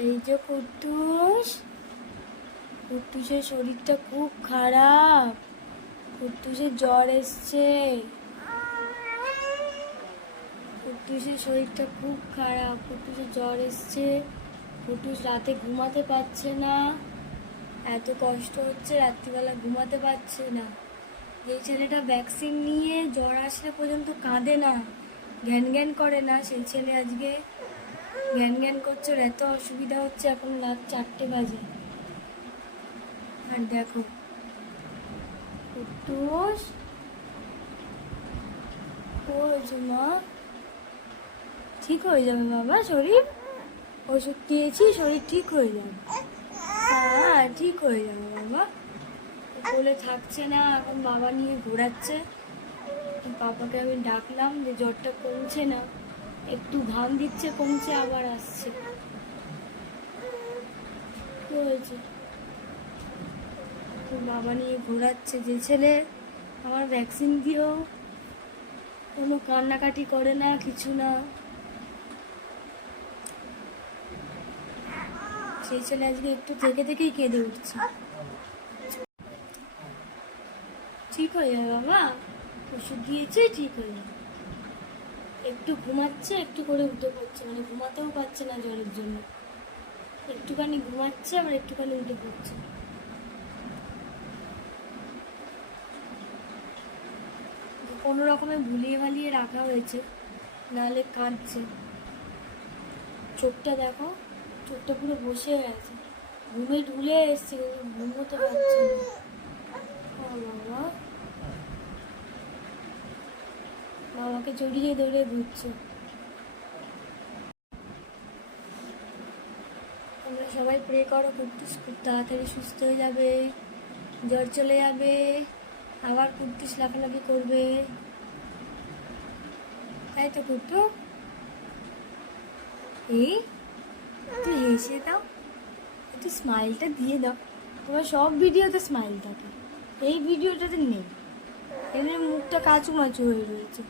এই যে কুট্টুস কুট্টুসের শরীরটা খুব খারাপ। কুট্টুসের জ্বর এসছে। কুট্টুসের শরীরটা খুব খারাপ। কুট্টুসের জ্বর এসছে। কুট্টুস রাতে ঘুমাতে পারছে না। এত কষ্ট হচ্ছে, রাত্রিবেলা ঘুমাতে পারছে না। যে ছেলেটা ভ্যাকসিন নিয়ে জ্বর আসলে পর্যন্ত কাঁদে না জ্ঞান জ্ঞান করে না সেই ছেলে আজকে। জ্ঞান জ্ঞান করছে এত অসুবিধা হচ্ছে, এখন রাত চারটে বাজে। আর দেখো কুট্টুস মা, ঠিক হয়ে যাবে বাবা শরীর? ওষুধ দিয়েছি, শরীর ঠিক হয়ে যাবে। হ্যাঁ ঠিক হয়ে যাবে বাবা। বলে থাকছে না, এখন বাবা নিয়ে ঘোরাচ্ছে। বাবাকে আমি ডাকলাম যে জ্বরটা কমছে না। একটু ঘাম দিচ্ছে, কমছে, আবার আসছে। হয়েছে? বাবা নিয়ে ঘোরাচ্ছে, যে ছেলে আমার ভ্যাকসিন দিও কোনো কান্নাকাটি করে না, কিছু না। সেই ছেলে আজকে একটু থেকে থেকেই কেঁদে উঠছে। ঠিক হয়ে যাবে বাবা ওষুধ দিয়েছে, ঠিক হয়ে যাবে। একটু ঘুমাচ্ছে, একটু করে উঠে পড়ছে মানে ঘুমাতেও পারছে না জ্বরের জন্য। একটুখানি ঘুমাচ্ছে, আবার একটুখানি উঠে পড়ছে। কোনো রকমে ভুলিয়ে ভালিয়ে রাখা হয়েছে, নাহলে কাঁদছে। চোখটা দেখো, চোখটা পুরো বসে গেছে ঘুমে ঢুলে এসছে ঘুমোতে পারছে না ও বাবা বাবাকে জড়িয়ে ধরে ঘুরছে আমরা সবাই প্রে করো কুর্তিস খুব তাড়াতাড়ি সুস্থ হয়ে যাবে। জ্বর চলে যাবে, আবার কুর্তিস লাফালাফি করবে। তাই তো কুট্টু এই, একটু হেসে দাও, একটু স্মাইলটা দিয়ে দাও। তোমার সব ভিডিওতে স্মাইল থাকে, এই ভিডিওটাতে নেই। এমনি মুখটা কাচু মাচু হয়ে রয়েছে।